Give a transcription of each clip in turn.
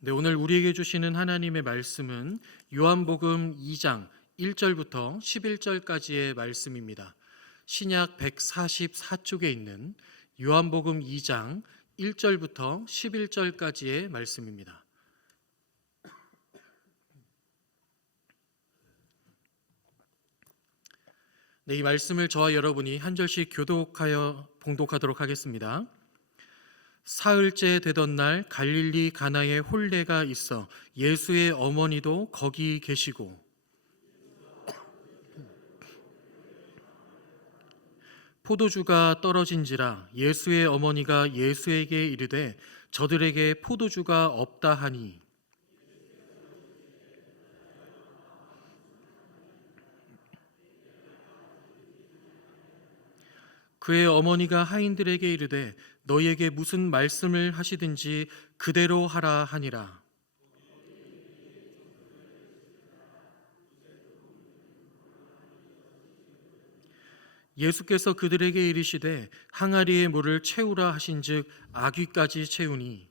네, 오늘 우리에게 주시는 하나님의 말씀은 요한복음 2장 1절부터 11절까지의 말씀입니다. 신약 144쪽에 있는 요한복음 2장 1절부터 11절까지의 말씀입니다. 네, 이 말씀을 저와 여러분이 한 절씩 교독하여 봉독하도록 하겠습니다. 사흘째 되던 날 갈릴리 가나에 혼례가 있어 예수의 어머니도 거기 계시고 포도주가 떨어진지라 예수의 어머니가 예수에게 이르되 저들에게 포도주가 없다 하니 그의 어머니가 하인들에게 이르되 너희에게 무슨 말씀을 하시든지 그대로 하라 하니라. 예수께서 그들에게 이르시되 항아리에 물을 채우라 하신즉 아귀까지 채우니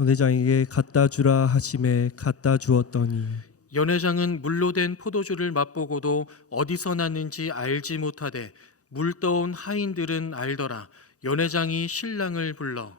연회장에게 갖다 주라 하심에 갖다 주었더니 연회장은 물로 된 포도주를 맛보고도 어디서 났는지 알지 못하되 물 떠온 하인들은 알더라. 연회장이 신랑을 불러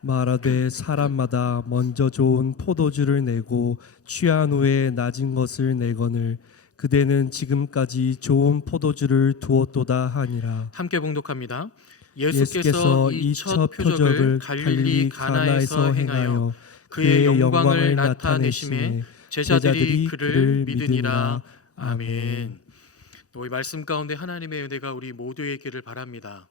말하되 사람마다 먼저 좋은 포도주를 내고 취한 후에 낮은 것을 내거늘 그대는 지금까지 좋은 포도주를 두었도다 하니라. 함께 봉독합니다. 예수께서 이 첫 표적을 갈릴리 가나에서 행하여 그의 영광을 나타내심에 제자들이 그를 믿으니라. 아멘. 이 말씀 가운데 하나님의 은혜가 우리 모두에게 있기를 바랍니다.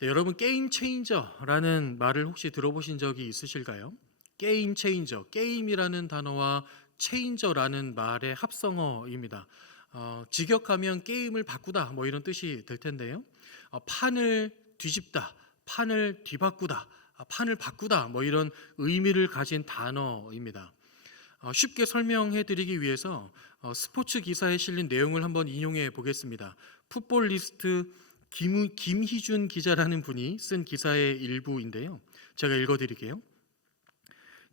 네, 여러분 게임 체인저라는 말을 혹시 들어보신 적이 있으실까요? 게임 체인저, 게임이라는 단어와 체인저라는 말의 합성어입니다. 직역하면 게임을 바꾸다 뭐 이런 뜻이 될 텐데요. 판을 뒤집다, 판을 뒤바꾸다, 판을 바꾸다 뭐 이런 의미를 가진 단어입니다. 쉽게 설명해 드리기 위해서 스포츠 기사에 실린 내용을 한번 인용해 보겠습니다. 풋볼리스트 김희준 기자라는 분이 쓴 기사의 일부인데요. 제가 읽어 드릴게요.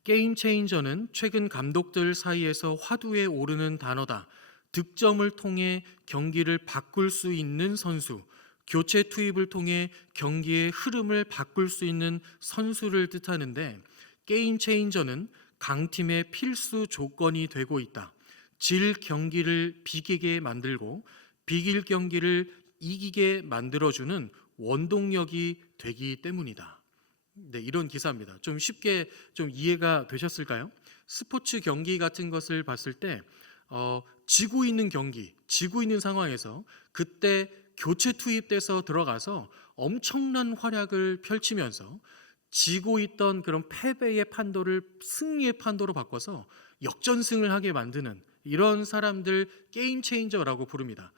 게임 체인저는 최근 감독들 사이에서 화두에 오르는 단어다. 득점을 통해 경기를 바꿀 수 있는 선수, 교체 투입을 통해 경기의 흐름을 바꿀 수 있는 선수를 뜻하는데 게임 체인저는 강팀의 필수 조건이 되고 있다. 질 경기를 비기게 만들고 비길 경기를 이기게 만들어주는 원동력이 되기 때문이다. 네, 이런 기사입니다. 좀 쉽게 좀 이해가 되셨을까요? 스포츠 경기 같은 것을 봤을 때 지고 있는 경기, 지고 있는 상황에서 그때 교체 투입돼서 들어가서 엄청난 활약을 펼치면서 지고 있던 그런 패배의 판도를 승리의 판도로 바꿔서 역전승을 하게 만드는 이런 사람들 게임 체인저라고 부릅니다.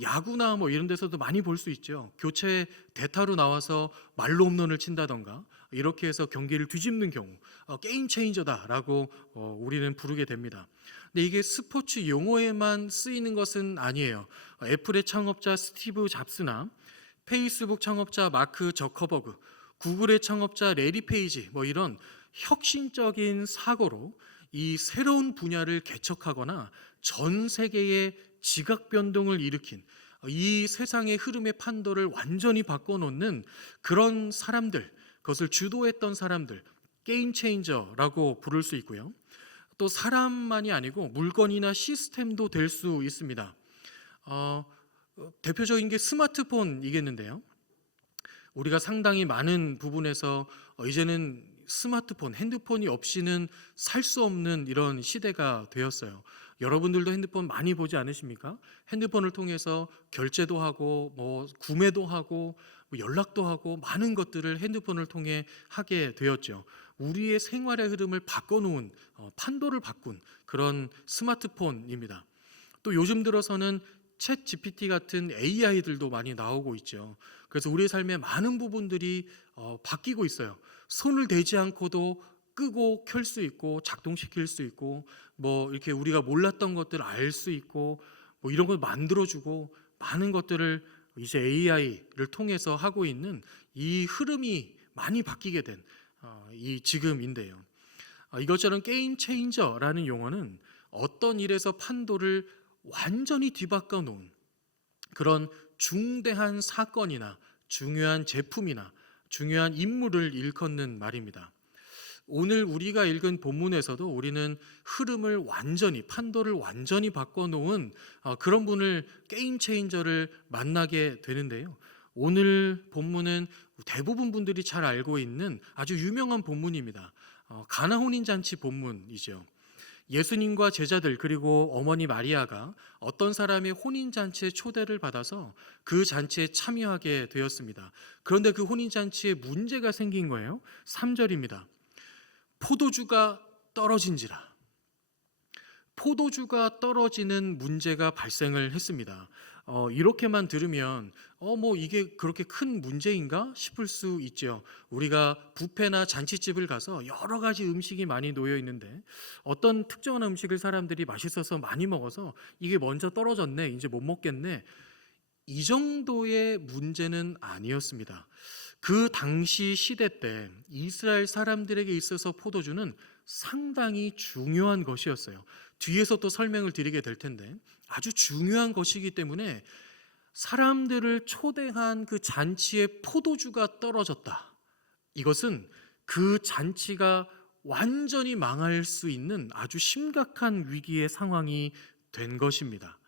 야구나 뭐 이런 데서도 많이 볼 수 있죠. 교체 대타로 나와서 말로 홈런을 친다던가 이렇게 해서 경기를 뒤집는 경우 게임 체인저다라고 우리는 부르게 됩니다. 근데 이게 스포츠 용어에만 쓰이는 것은 아니에요. 애플의 창업자 스티브 잡스나 페이스북 창업자 마크 저커버그, 구글의 창업자 레리 페이지 뭐 이런 혁신적인 사고로 이 새로운 분야를 개척하거나 전 세계의 지각 변동을 일으킨 이 세상의 흐름의 판도를 완전히 바꿔놓는 그런 사람들, 그것을 주도했던 사람들, 게임 체인저라고 부를 수 있고요. 또 사람만이 아니고 물건이나 시스템도 될 수 있습니다. 대표적인 게 스마트폰이겠는데요. 우리가 상당히 많은 부분에서 이제는 스마트폰, 핸드폰이 없이는 살 수 없는 이런 시대가 되었어요. 여러분들도 핸드폰 많이 보지 않으십니까? 핸드폰을 통해서 결제도 하고 뭐 구매도 하고 뭐 연락도 하고 많은 것들을 핸드폰을 통해 하게 되었죠. 우리의 생활의 흐름을 바꿔놓은 판도를 바꾼 그런 스마트폰입니다. 또 요즘 들어서는 챗 GPT 같은 AI들도 많이 나오고 있죠. 그래서 우리의 삶의 많은 부분들이 바뀌고 있어요. 손을 대지 않고도 끄고 켤 수 있고 작동시킬 수 있고 뭐 이렇게 우리가 몰랐던 것들을 알 수 있고 뭐 이런 걸 만들어주고 많은 것들을 이제 AI를 통해서 하고 있는 이 흐름이 많이 바뀌게 된 이 지금인데요. 이것처럼 게임 체인저라는 용어는 어떤 일에서 판도를 완전히 뒤바꿔 놓은 그런 중대한 사건이나 중요한 제품이나 중요한 인물을 일컫는 말입니다. 오늘 우리가 읽은 본문에서도 우리는 흐름을 완전히 판도를 완전히 바꿔놓은 그런 분을 게임 체인저를 만나게 되는데요. 오늘 본문은 대부분 분들이 잘 알고 있는 아주 유명한 본문입니다. 가나 혼인잔치 본문이죠. 예수님과 제자들 그리고 어머니 마리아가 어떤 사람의 혼인잔치에 초대를 받아서 그 잔치에 참여하게 되었습니다. 그런데 그 혼인잔치에 문제가 생긴 거예요. 3절입니다. 포도주가 떨어진지라. 포도주가 떨어지는 문제가 발생을 했습니다. 이렇게만 들으면 뭐 이게 그렇게 큰 문제인가 싶을 수 있죠. 우리가 뷔페나 잔치집을 가서 여러 가지 음식이 많이 놓여 있는데 어떤 특정한 음식을 사람들이 맛있어서 많이 먹어서 이게 먼저 떨어졌네, 이제 못 먹겠네, 이 정도의 문제는 아니었습니다. 그 당시 시대 때 이스라엘 사람들에게 있어서 포도주는 상당히 중요한 것이었어요. 뒤에서 또 설명을 드리게 될 텐데 아주 중요한 것이기 때문에 사람들을 초대한 그 잔치에 포도주가 떨어졌다. 이것은 그 잔치가 완전히 망할 수 있는 아주 심각한 위기의 상황이 된 것입니다.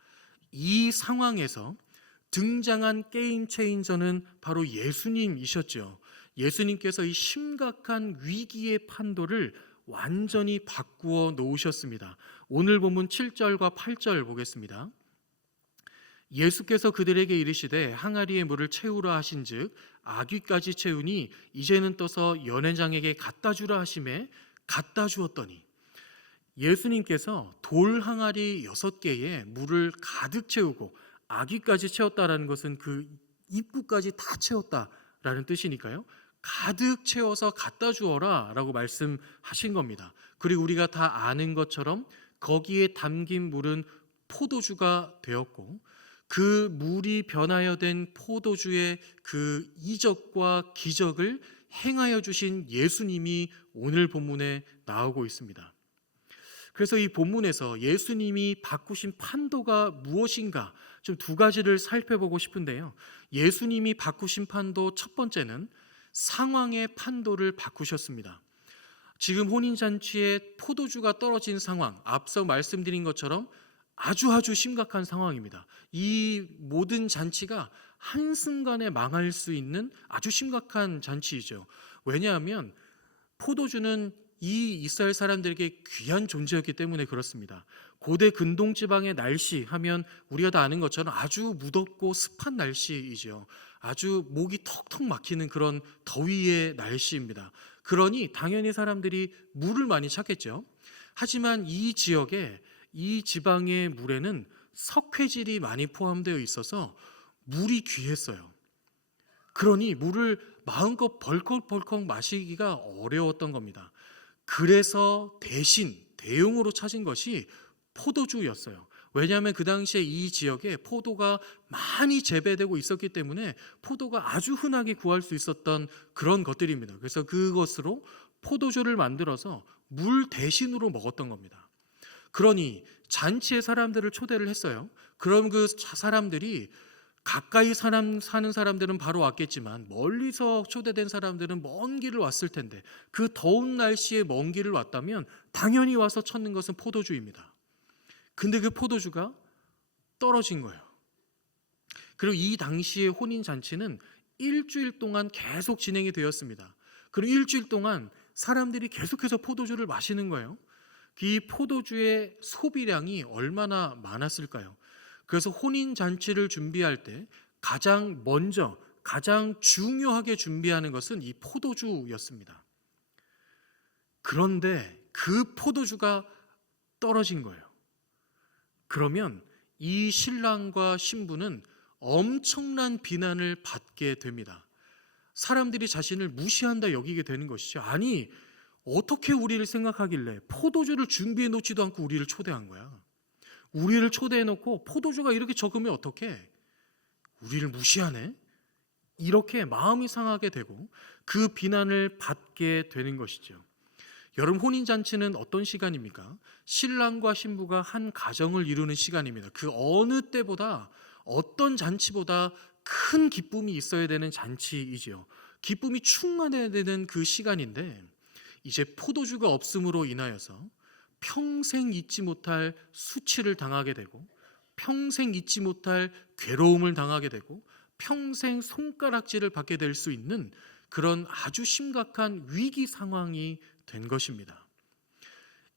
이 상황에서 등장한 게임 체인저는 바로 예수님이셨죠. 예수님께서 이 심각한 위기의 판도를 완전히 바꾸어 놓으셨습니다. 오늘 본문 7절과 8절 보겠습니다. 예수께서 그들에게 이르시되 항아리에 물을 채우라 하신즉 아귀까지 채우니 이제는 떠서 연회장에게 갖다 주라 하시매 갖다 주었더니, 예수님께서 돌 항아리 6개에 물을 가득 채우고 아귀까지 채웠다라는 것은 그 입구까지 다 채웠다라는 뜻이니까요. 가득 채워서 갖다 주어라 라고 말씀하신 겁니다. 그리고 우리가 다 아는 것처럼 거기에 담긴 물은 포도주가 되었고 그 물이 변하여 된 포도주의 그 이적과 기적을 행하여 주신 예수님이 오늘 본문에 나오고 있습니다. 그래서 이 본문에서 예수님이 바꾸신 판도가 무엇인가 좀 두 가지를 살펴보고 싶은데요. 예수님이 바꾸신 판도 첫 번째는 상황의 판도를 바꾸셨습니다. 지금 혼인잔치에 포도주가 떨어진 상황, 앞서 말씀드린 것처럼 아주 심각한 상황입니다. 이 모든 잔치가 한순간에 망할 수 있는 아주 심각한 잔치이죠. 왜냐하면 포도주는 이 이스라엘 사람들에게 귀한 존재였기 때문에 그렇습니다. 고대 근동 지방의 날씨 하면 우리가 다 아는 것처럼 아주 무덥고 습한 날씨이죠. 아주 목이 턱턱 막히는 그런 더위의 날씨입니다. 그러니 당연히 사람들이 물을 많이 찾겠죠. 하지만 이 지역에, 이 지방의 물에는 석회질이 많이 포함되어 있어서 물이 귀했어요. 그러니 물을 마음껏 벌컥벌컥 마시기가 어려웠던 겁니다. 그래서 대신 대용으로 찾은 것이 포도주였어요. 왜냐하면 그 당시에 이 지역에 포도가 많이 재배되고 있었기 때문에 포도가 아주 흔하게 구할 수 있었던 그런 것들입니다. 그래서 그것으로 포도주를 만들어서 물 대신으로 먹었던 겁니다. 그러니 잔치에 사람들을 초대를 했어요. 그럼 그 사람들이 가까이 사는 사람들은 바로 왔겠지만 멀리서 초대된 사람들은 먼 길을 왔을 텐데 그 더운 날씨에 먼 길을 왔다면 당연히 와서 찾는 것은 포도주입니다. 근데 그 포도주가 떨어진 거예요. 그리고 이 당시의 혼인잔치는 일주일 동안 계속 진행이 되었습니다. 그리고 일주일 동안 사람들이 계속해서 포도주를 마시는 거예요. 이 포도주의 소비량이 얼마나 많았을까요? 그래서 혼인잔치를 준비할 때 가장 먼저 가장 중요하게 준비하는 것은 이 포도주였습니다. 그런데 그 포도주가 떨어진 거예요. 그러면 이 신랑과 신부는 엄청난 비난을 받게 됩니다. 사람들이 자신을 무시한다 여기게 되는 것이죠. 아니, 어떻게 우리를 생각하길래 포도주를 준비해 놓지도 않고 우리를 초대한 거야. 우리를 초대해 놓고 포도주가 이렇게 적으면 어떡해? 우리를 무시하네? 이렇게 마음이 상하게 되고 그 비난을 받게 되는 것이죠. 여러분, 혼인잔치는 어떤 시간입니까? 신랑과 신부가 한 가정을 이루는 시간입니다. 그 어느 때보다, 어떤 잔치보다 큰 기쁨이 있어야 되는 잔치이지요. 기쁨이 충만해야 되는 그 시간인데, 이제 포도주가 없음으로 인하여서 평생 잊지 못할 수치를 당하게 되고, 평생 잊지 못할 괴로움을 당하게 되고, 평생 손가락질을 받게 될 수 있는 그런 아주 심각한 위기 상황이 된 것입니다.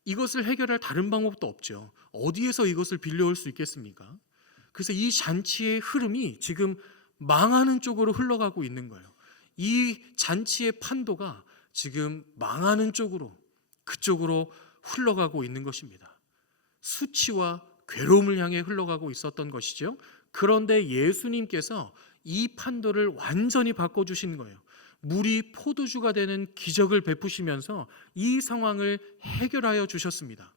이것을 해결할 다른 방법도 없죠. 어디에서 이것을 빌려올 수 있겠습니까? 그래서 이 잔치의 흐름이 지금 망하는 쪽으로 흘러가고 있는 거예요. 이 잔치의 판도가 지금 망하는 쪽으로, 그쪽으로 흘러가고 있는 것입니다. 수치와 괴로움을 향해 흘러가고 있었던 것이죠. 그런데 예수님께서 이 판도를 완전히 바꿔주시는 거예요. 물이 포도주가 되는 기적을 베푸시면서 이 상황을 해결하여 주셨습니다.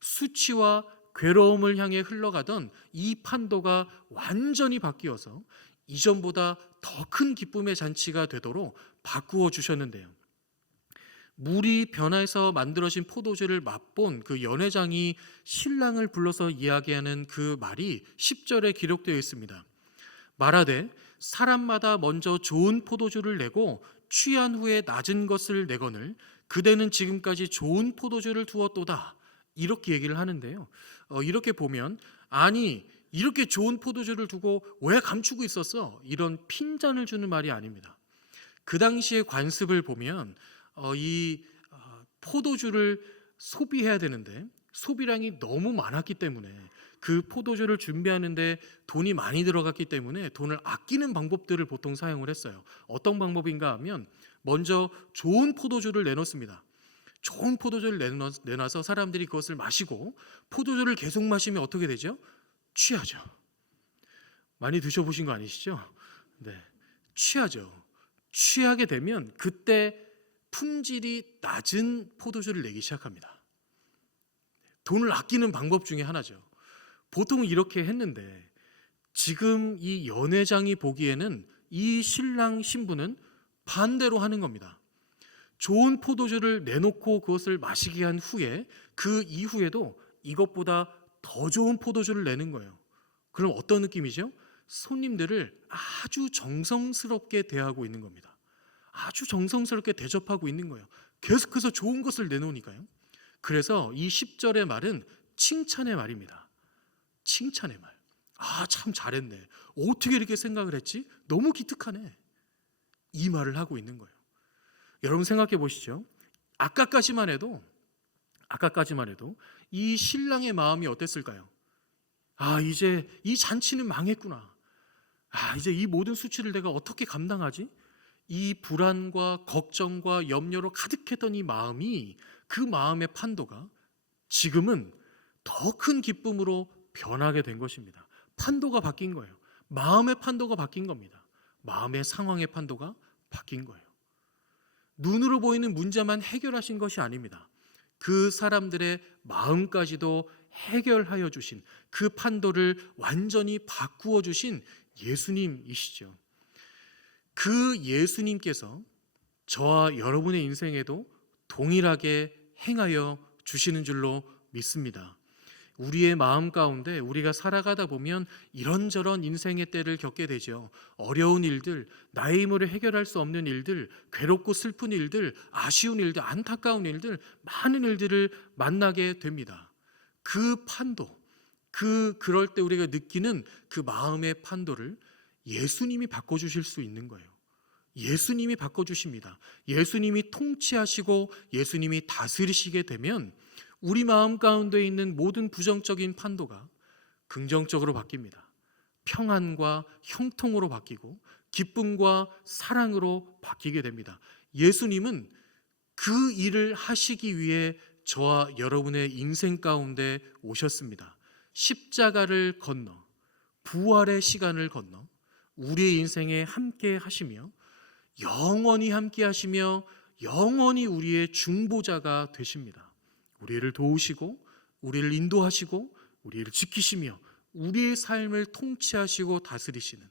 수치와 괴로움을 향해 흘러가던 이 판도가 완전히 바뀌어서 이전보다 더 큰 기쁨의 잔치가 되도록 바꾸어 주셨는데요. 물이 변해서 만들어진 포도주를 맛본 그 연회장이 신랑을 불러서 이야기하는 그 말이 10절에 기록되어 있습니다. 말하되 사람마다 먼저 좋은 포도주를 내고 취한 후에 낮은 것을 내거늘 그대는 지금까지 좋은 포도주를 두었도다. 이렇게 얘기를 하는데요. 이렇게 보면, 아니 이렇게 좋은 포도주를 두고 왜 감추고 있었어? 이런 핀잔을 주는 말이 아닙니다. 그 당시의 관습을 보면 이 포도주를 소비해야 되는데 소비량이 너무 많았기 때문에, 그 포도주를 준비하는데 돈이 많이 들어갔기 때문에 돈을 아끼는 방법들을 보통 사용을 했어요. 어떤 방법인가 하면 먼저 좋은 포도주를 내놓습니다. 좋은 포도주를 내놔서 사람들이 그것을 마시고, 포도주를 계속 마시면 어떻게 되죠? 취하죠. 많이 드셔보신 거 아니시죠? 네, 취하죠. 취하게 되면 그때 품질이 낮은 포도주를 내기 시작합니다. 돈을 아끼는 방법 중에 하나죠. 보통 이렇게 했는데 지금 이 연회장이 보기에는 이 신랑 신부는 반대로 하는 겁니다. 좋은 포도주를 내놓고 그것을 마시게 한 후에 그 이후에도 이것보다 더 좋은 포도주를 내는 거예요. 그럼 어떤 느낌이죠? 손님들을 아주 정성스럽게 대하고 있는 겁니다. 아주 정성스럽게 대접하고 있는 거예요. 계속해서 좋은 것을 내놓으니까요. 그래서 이 10절의 말은 칭찬의 말입니다. 칭찬의 말. 아, 참 잘했네. 어떻게 이렇게 생각을 했지? 너무 기특하네. 이 말을 하고 있는 거예요. 여러분 생각해 보시죠. 아까까지만 해도 이 신랑의 마음이 어땠을까요? 아, 이제 이 잔치는 망했구나. 아, 이제 이 모든 수치를 내가 어떻게 감당하지? 이 불안과 걱정과 염려로 가득했던 이 마음이, 그 마음의 판도가 지금은 더 큰 기쁨으로 변하게 된 것입니다. 판도가 바뀐 거예요. 마음의 판도가 바뀐 겁니다. 마음의 상황의 판도가 바뀐 거예요. 눈으로 보이는 문제만 해결하신 것이 아닙니다. 그 사람들의 마음까지도 해결하여 주신, 그 판도를 완전히 바꾸어 주신 예수님이시죠. 그 예수님께서 저와 여러분의 인생에도 동일하게 행하여 주시는 줄로 믿습니다. 우리의 마음 가운데 우리가 살아가다 보면 이런저런 인생의 때를 겪게 되죠. 어려운 일들, 나의 힘으로 해결할 수 없는 일들, 괴롭고 슬픈 일들, 아쉬운 일들, 안타까운 일들, 많은 일들을 만나게 됩니다. 그 판도, 그럴 때 우리가 느끼는 그 마음의 판도를 예수님이 바꿔주실 수 있는 거예요. 예수님이 바꿔주십니다. 예수님이 통치하시고 예수님이 다스리시게 되면 우리 마음 가운데 있는 모든 부정적인 판도가 긍정적으로 바뀝니다. 평안과 형통으로 바뀌고 기쁨과 사랑으로 바뀌게 됩니다. 예수님은 그 일을 하시기 위해 저와 여러분의 인생 가운데 오셨습니다. 십자가를 건너, 부활의 시간을 건너 우리의 인생에 함께 하시며, 영원히 함께 하시며 영원히 우리의 중보자가 되십니다. 우리를 도우시고 우리를 인도하시고 우리를 지키시며 우리의 삶을 통치하시고 다스리시는,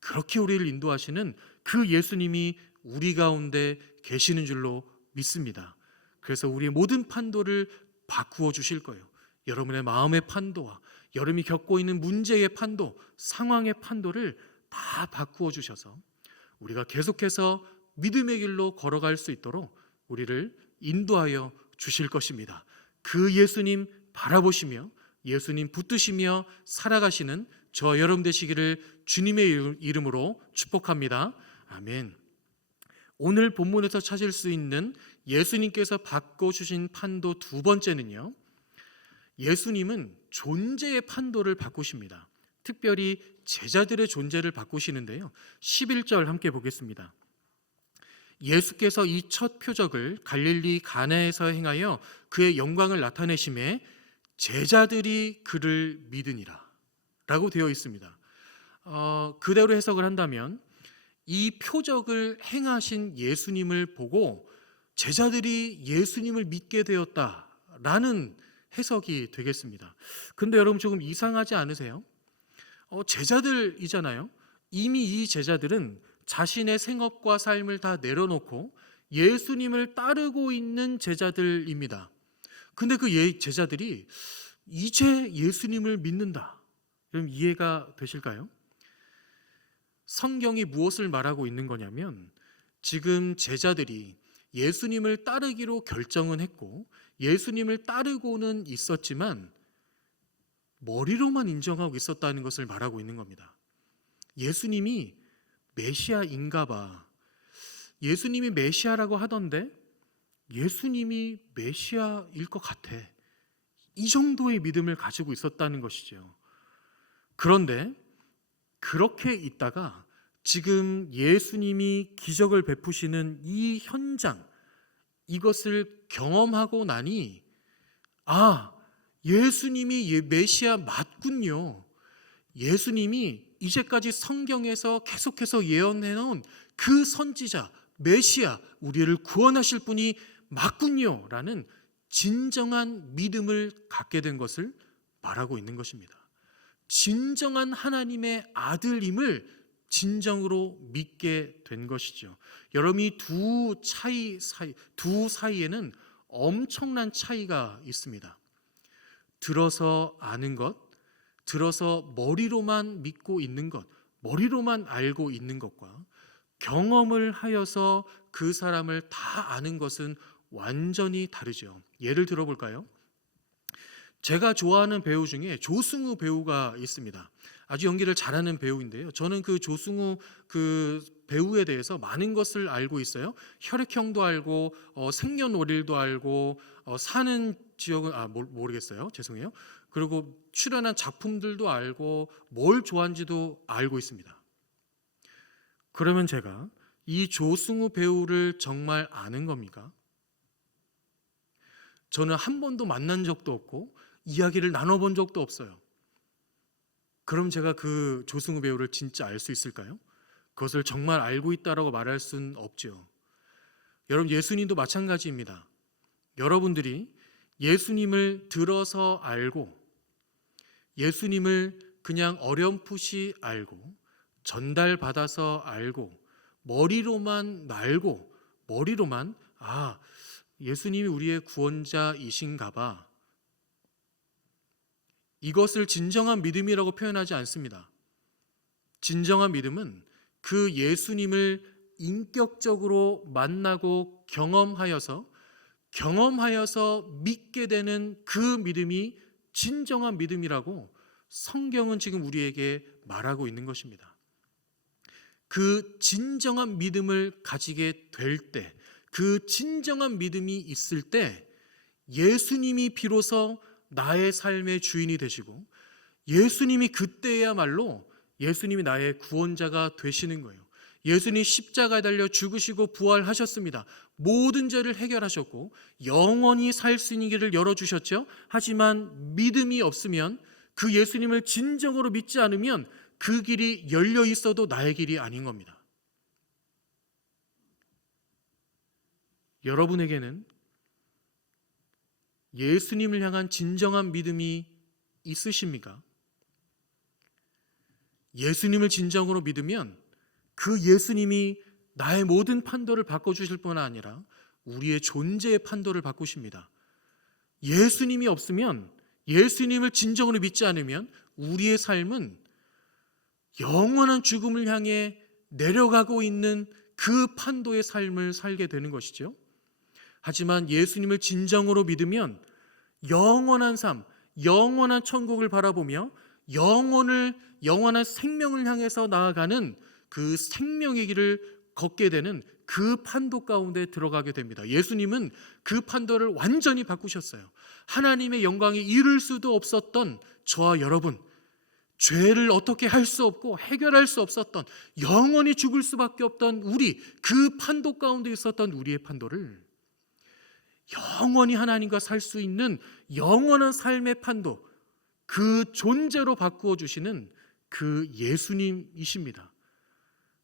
그렇게 우리를 인도하시는 그 예수님이 우리 가운데 계시는 줄로 믿습니다. 그래서 우리의 모든 판도를 바꾸어 주실 거예요. 여러분의 마음의 판도와 여러분이 겪고 있는 문제의 판도, 상황의 판도를 다 바꾸어 주셔서 우리가 계속해서 믿음의 길로 걸어갈 수 있도록 우리를 인도하여 주실 것입니다. 그 예수님 바라보시며 예수님 붙드시며 살아가시는 저 여러분 되시기를 주님의 이름으로 축복합니다. 아멘. 오늘 본문에서 찾을 수 있는 예수님께서 바꿔주신 판도 두 번째는요, 예수님은 존재의 판도를 바꾸십니다. 특별히 제자들의 존재를 바꾸시는데요, 11절 함께 보겠습니다. 예수께서 이 첫 표적을 갈릴리 가나에서 행하여 그의 영광을 나타내심에 제자들이 그를 믿으니라 라고 되어 있습니다. 그대로 해석을 한다면 이 표적을 행하신 예수님을 보고 제자들이 예수님을 믿게 되었다라는 해석이 되겠습니다. 근데 여러분 조금 이상하지 않으세요? 제자들이잖아요. 이미 이 제자들은 자신의 생업과 삶을 다 내려놓고 예수님을 따르고 있는 제자들입니다. 근데 그 제자들이 이제 예수님을 믿는다. 그럼 이해가 되실까요? 성경이 무엇을 말하고 있는 거냐면 지금 제자들이 예수님을 따르기로 결정은 했고 예수님을 따르고는 있었지만 머리로만 인정하고 있었다는 것을 말하고 있는 겁니다. 예수님이 메시아인가 봐. 예수님이 메시아라고 하던데 예수님이 메시아일 것 같아. 이 정도의 믿음을 가지고 있었다는 것이죠. 그런데 그렇게 있다가 지금 예수님이 기적을 베푸시는 이 현장, 이것을 경험하고 나니 예수님이 메시아 맞군요. 예수님이 이제까지 성경에서 계속해서 예언해놓은 그 선지자, 메시아, 우리를 구원하실 분이 맞군요 라는 진정한 믿음을 갖게 된 것을 말하고 있는 것입니다. 진정한 하나님의 아들임을 진정으로 믿게 된 것이죠. 여러분이 두 사이에는 엄청난 차이가 있습니다. 들어서 아는 것, 들어서 머리로만 믿고 있는 것, 머리로만 알고 있는 것과 경험을 하여서 그 사람을 다 아는 것은 완전히 다르죠. 예를 들어볼까요? 제가 좋아하는 배우 중에 조승우 배우가 있습니다. 아주 연기를 잘하는 배우인데요. 저는 그 조승우 그 배우에 대해서 많은 것을 알고 있어요. 혈액형도 알고 생년월일도 알고 사는 지역은 모르겠어요. 죄송해요. 그리고 출연한 작품들도 알고 뭘 좋아하는지도 알고 있습니다. 그러면 제가 이 조승우 배우를 정말 아는 겁니까? 저는 한 번도 만난 적도 없고 이야기를 나눠본 적도 없어요. 그럼 제가 그 조승우 배우를 진짜 알 수 있을까요? 그것을 정말 알고 있다라고 말할 수는 없죠. 여러분, 예수님도 마찬가지입니다. 여러분들이 예수님을 들어서 알고 예수님을 그냥 어렴풋이 알고 전달받아서 알고 머리로만 예수님이 우리의 구원자이신가 봐. 이것을 진정한 믿음이라고 표현하지 않습니다. 진정한 믿음은 그 예수님을 인격적으로 만나고 경험하여서 믿게 되는 그 믿음이 진정한 믿음이라고 성경은 지금 우리에게 말하고 있는 것입니다. 그 진정한 믿음을 가지게 될 때, 그 진정한 믿음이 있을 때 예수님이 비로소 나의 삶의 주인이 되시고 예수님이 그때야말로 예수님이 나의 구원자가 되시는 거예요. 예수님이 십자가에 달려 죽으시고 부활하셨습니다. 모든 죄를 해결하셨고 영원히 살 수 있는 길을 열어주셨죠. 하지만 믿음이 없으면 그 예수님을 진정으로 믿지 않으면 그 길이 열려 있어도 나의 길이 아닌 겁니다. 여러분에게는 예수님을 향한 진정한 믿음이 있으십니까? 예수님을 진정으로 믿으면 그 예수님이 나의 모든 판도를 바꿔주실 뿐 아니라 우리의 존재의 판도를 바꾸십니다. 예수님이 없으면, 예수님을 진정으로 믿지 않으면 우리의 삶은 영원한 죽음을 향해 내려가고 있는 그 판도의 삶을 살게 되는 것이죠. 하지만 예수님을 진정으로 믿으면 영원한 삶, 영원한 천국을 바라보며 영원한 생명을 향해서 나아가는 그 생명의 길을 걷게 되는 그 판도 가운데 들어가게 됩니다. 예수님은 그 판도를 완전히 바꾸셨어요. 하나님의 영광에 이를 수도 없었던 저와 여러분, 죄를 어떻게 할 수 없고 해결할 수 없었던, 영원히 죽을 수밖에 없던 우리, 그 판도 가운데 있었던 우리의 판도를 영원히 하나님과 살 수 있는 영원한 삶의 판도, 그 존재로 바꾸어 주시는 그 예수님이십니다.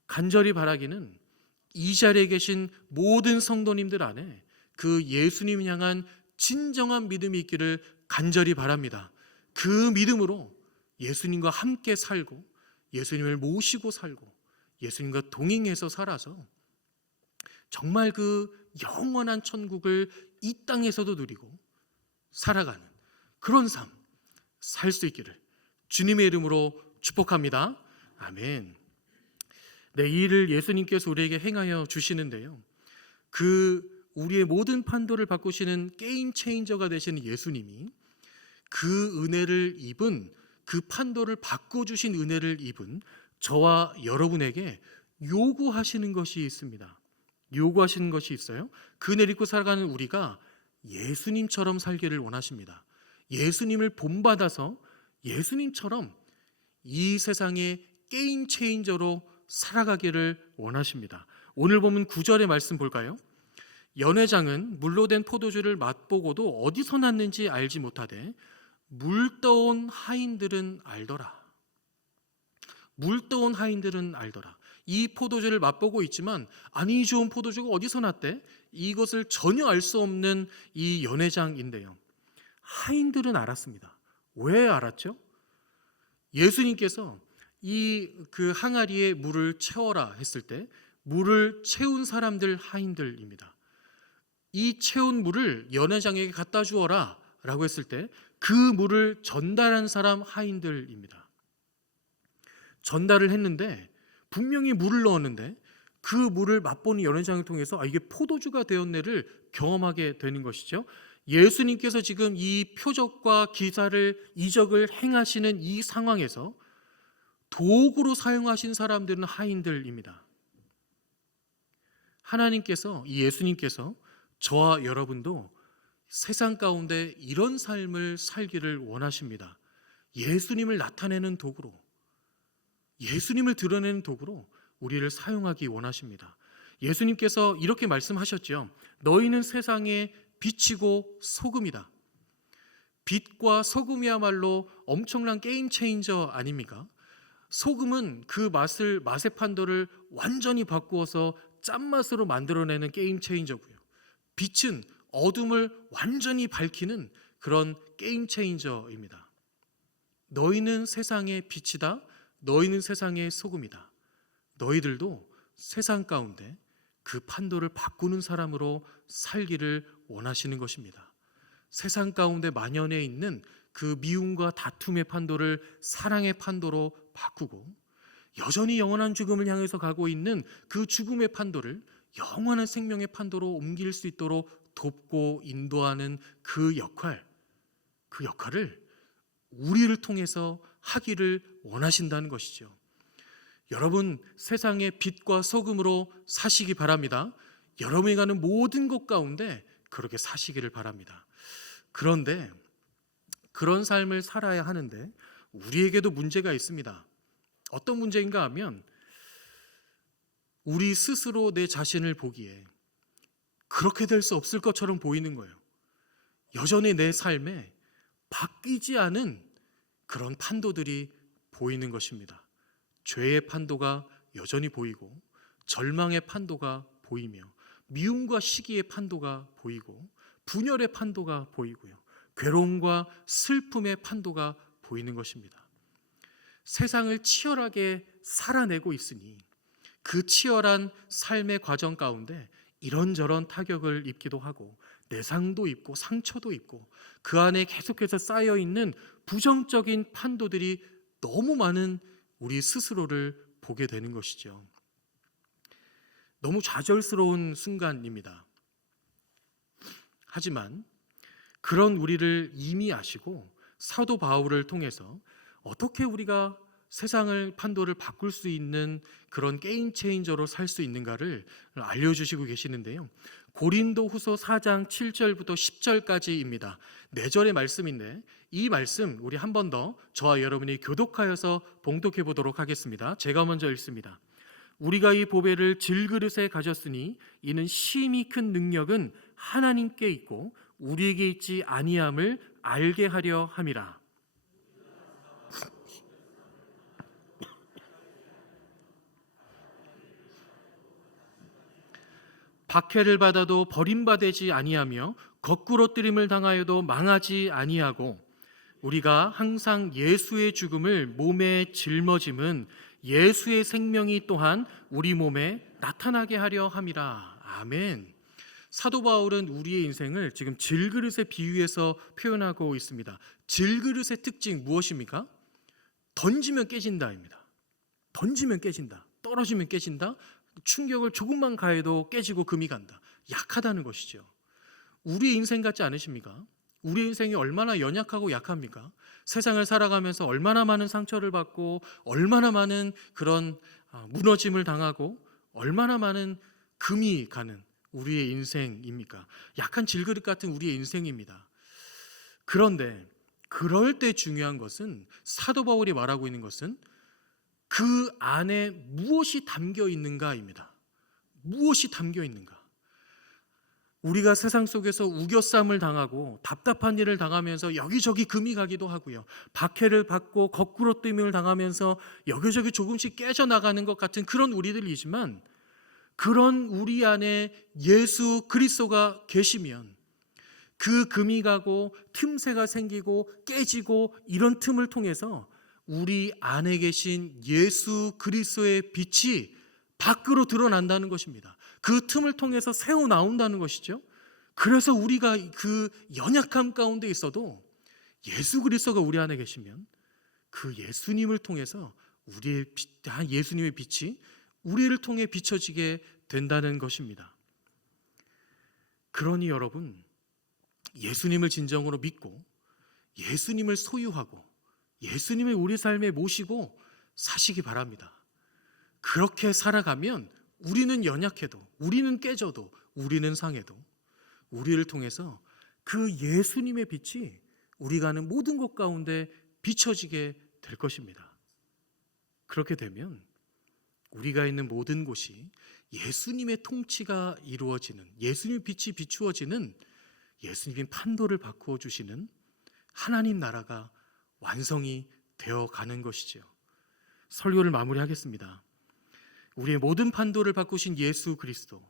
간절히 바라기는 이 자리에 계신 모든 성도님들 안에 그 예수님 향한 진정한 믿음이 있기를 간절히 바랍니다. 그 믿음으로 예수님과 함께 살고, 예수님을 모시고 살고, 예수님과 동행해서 살아서 정말 그 영원한 천국을 이 땅에서도 누리고 살아가는 그런 삶 살 수 있기를 주님의 이름으로 축복합니다. 아멘. 네, 이 일을 예수님께서 우리에게 행하여 주시는데요, 그 우리의 모든 판도를 바꾸시는 게임 체인저가 되시는 예수님이 그 은혜를 입은, 그 판도를 바꿔주신 은혜를 입은 저와 여러분에게 요구하시는 것이 있습니다. 요구하시는 것이 있어요. 그 은혜를 입고 살아가는 우리가 예수님처럼 살기를 원하십니다. 예수님을 본받아서 예수님처럼 이 세상의 게임 체인저로 살아가기를 원하십니다. 오늘 보면 9절의 말씀 볼까요? 연회장은 물로 된 포도주를 맛보고도 어디서 났는지 알지 못하되 물떠온 하인들은 알더라. 물떠온 하인들은 알더라. 이 포도주를 맛보고 있지만 아니, 이 좋은 포도주가 어디서 났대? 이것을 전혀 알 수 없는 이 연회장인데요, 하인들은 알았습니다. 왜 알았죠? 예수님께서 이 그 항아리에 물을 채워라 했을 때 물을 채운 사람들 하인들입니다. 이 채운 물을 연회장에게 갖다 주어라 라고 했을 때 그 물을 전달한 사람 하인들입니다. 전달을 했는데 분명히 물을 넣었는데 그 물을 맛보는 연회장을 통해서 이게 포도주가 되었네를 경험하게 되는 것이죠. 예수님께서 지금 이 표적과 기사를, 이적을 행하시는 이 상황에서 도구로 사용하신 사람들은 하인들입니다. 하나님께서, 이 예수님께서 저와 여러분도 세상 가운데 이런 삶을 살기를 원하십니다. 예수님을 나타내는 도구로, 예수님을 드러내는 도구로 우리를 사용하기 원하십니다. 예수님께서 이렇게 말씀하셨죠. 너희는 세상의 빛이고 소금이다. 빛과 소금이야말로 엄청난 게임 체인저 아닙니까? 소금은 그 맛의 판도를 완전히 바꾸어서 짠맛으로 만들어내는 게임 체인저고요, 빛은 어둠을 완전히 밝히는 그런 게임 체인저입니다. 너희는 세상의 빛이다. 너희는 세상의 소금이다. 너희들도 세상 가운데 그 판도를 바꾸는 사람으로 살기를 원하시는 것입니다. 세상 가운데 만연해 있는 그 미움과 다툼의 판도를 사랑의 판도로 바꾸고, 여전히 영원한 죽음을 향해서 가고 있는 그 죽음의 판도를 영원한 생명의 판도로 옮길 수 있도록 돕고 인도하는 그 역할을 우리를 통해서 하기를 원하신다는 것이죠. 여러분, 세상의 빛과 소금으로 사시기 바랍니다. 여러분이 가는 모든 곳 가운데 그렇게 사시기를 바랍니다. 그런데 그런 삶을 살아야 하는데 우리에게도 문제가 있습니다. 어떤 문제인가 하면 우리 스스로 내 자신을 보기에 그렇게 될 수 없을 것처럼 보이는 거예요. 여전히 내 삶에 바뀌지 않은 그런 판도들이 보이는 것입니다. 죄의 판도가 여전히 보이고, 절망의 판도가 보이며, 미움과 시기의 판도가 보이고, 분열의 판도가 보이고요, 괴로움과 슬픔의 판도가 보이는 것입니다. 세상을 치열하게 살아내고 있으니 그 치열한 삶의 과정 가운데 이런저런 타격을 입기도 하고 내상도 입고 상처도 입고 그 안에 계속해서 쌓여 있는 부정적인 판도들이 너무 많은 우리 스스로를 보게 되는 것이죠. 너무 좌절스러운 순간입니다. 하지만 그런 우리를 이미 아시고 사도 바울을 통해서 어떻게 우리가 세상을 판도를 바꿀 수 있는 그런 게임 체인저로 살 수 있는가를 알려주시고 계시는데요. 고린도 후서 4장 7절부터 10절까지입니다. 4절의 말씀인데 이 말씀 우리 한 번 더 저와 여러분이 교독하여서 봉독해 보도록 하겠습니다. 제가 먼저 읽습니다. 우리가 이 보배를 질그릇에 가졌으니 이는 심히 큰 능력은 하나님께 있고 우리에게 있지 아니함을 알게 하려 함이라. 박해를 받아도 버림받지 아니하며 거꾸로 뜨림을 당하여도 망하지 아니하고 우리가 항상 예수의 죽음을 몸에 짊어짐은 예수의 생명이 또한 우리 몸에 나타나게 하려 함이라. 아멘. 사도 바울은 우리의 인생을 지금 질그릇에 비유해서 표현하고 있습니다. 질그릇의 특징 무엇입니까? 던지면 깨진다입니다. 던지면 깨진다. 떨어지면 깨진다. 충격을 조금만 가해도 깨지고 금이 간다. 약하다는 것이죠. 우리의 인생 같지 않으십니까? 우리의 인생이 얼마나 연약하고 약합니까? 세상을 살아가면서 얼마나 많은 상처를 받고 얼마나 많은 그런 무너짐을 당하고 얼마나 많은 금이 가는 우리의 인생입니까? 약한 질그릇 같은 우리의 인생입니다. 그런데 그럴 때 중요한 것은 사도 바울이 말하고 있는 것은 그 안에 무엇이 담겨 있는가입니다. 무엇이 담겨 있는가? 우리가 세상 속에서 우겨쌈을 당하고 답답한 일을 당하면서 여기저기 금이 가기도 하고요. 박해를 받고 거꾸로 뜸을 당하면서 여기저기 조금씩 깨져나가는 것 같은 그런 우리들이지만 그런 우리 안에 예수 그리스도가 계시면 그 금이 가고 틈새가 생기고 깨지고 이런 틈을 통해서 우리 안에 계신 예수 그리스도의 빛이 밖으로 드러난다는 것입니다. 그 틈을 통해서 새어 나온다는 것이죠. 그래서 우리가 그 연약함 가운데 있어도 예수 그리스도가 우리 안에 계시면 그 예수님을 통해서 우리의 예수님의 빛이 우리를 통해 비춰지게 된다는 것입니다. 그러니 여러분, 예수님을 진정으로 믿고 예수님을 소유하고 예수님을 우리 삶에 모시고 사시기 바랍니다. 그렇게 살아가면 우리는 연약해도, 우리는 깨져도, 우리는 상해도 우리를 통해서 그 예수님의 빛이 우리가 하는 모든 것 가운데 비춰지게 될 것입니다. 그렇게 되면 우리가 있는 모든 곳이 예수님의 통치가 이루어지는, 예수님의 빛이 비추어지는, 예수님의 판도를 바꾸어 주시는 하나님 나라가 완성이 되어 가는 것이죠. 설교를 마무리하겠습니다. 우리의 모든 판도를 바꾸신 예수 그리스도,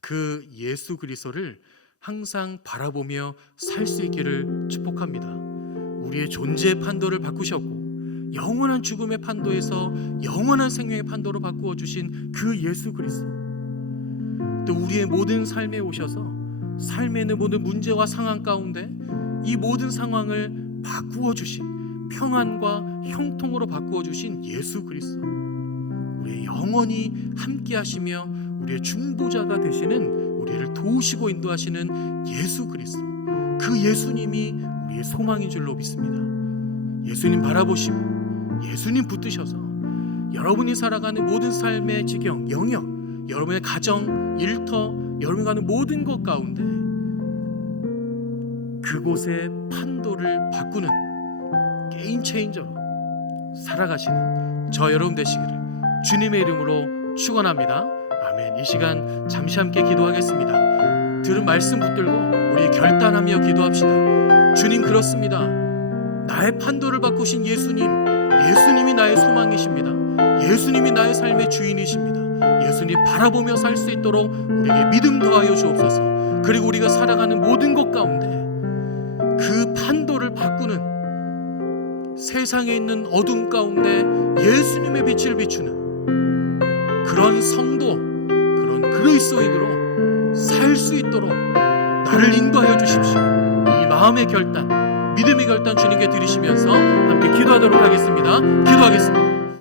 그 예수 그리스도를 항상 바라보며 살 수 있기를 축복합니다. 우리의 존재의 판도를 바꾸셨고 영원한 죽음의 판도에서 영원한 생명의 판도로 바꾸어 주신 그 예수 그리스도, 또 우리의 모든 삶에 오셔서 삶에 있는 모든 문제와 상황 가운데 이 모든 상황을 바꾸어 주신, 평안과 형통으로 바꾸어 주신 예수 그리스도, 우리의 영원히 함께 하시며 우리의 중보자가 되시는, 우리를 도우시고 인도하시는 예수 그리스도, 그 예수님이 우리의 소망인 줄로 믿습니다. 예수님 바라보시고 예수님 붙드셔서 여러분이 살아가는 모든 삶의 지경, 영역, 여러분의 가정, 일터, 여러분이 가는 모든 것 가운데 그곳의 판도를 바꾸는 게임 체인저로 살아가시는 저 여러분 되시기를 주님의 이름으로 축원합니다. 아멘. 이 시간 잠시 함께 기도하겠습니다. 들은 말씀 붙들고 우리 결단하며 기도합시다. 주님, 그렇습니다. 나의 판도를 바꾸신 예수님, 예수님이 나의 소망이십니다. 예수님이 나의 삶의 주인이십니다. 예수님 바라보며 살 수 있도록 우리에게 믿음 더하여 주옵소서. 그리고 우리가 살아가는 모든 것 가운데 그 판도를 바꾸는, 세상에 있는 어둠 가운데 예수님의 빛을 비추는 그런 그런 성도, 그런 그리스도인으로 살 수 있도록 나를 인도하여 주십시오. 이 마음의 결단, 믿음의 결단 주님께 드리시면서 함께 기도하도록 하겠습니다. 기도하겠습니다.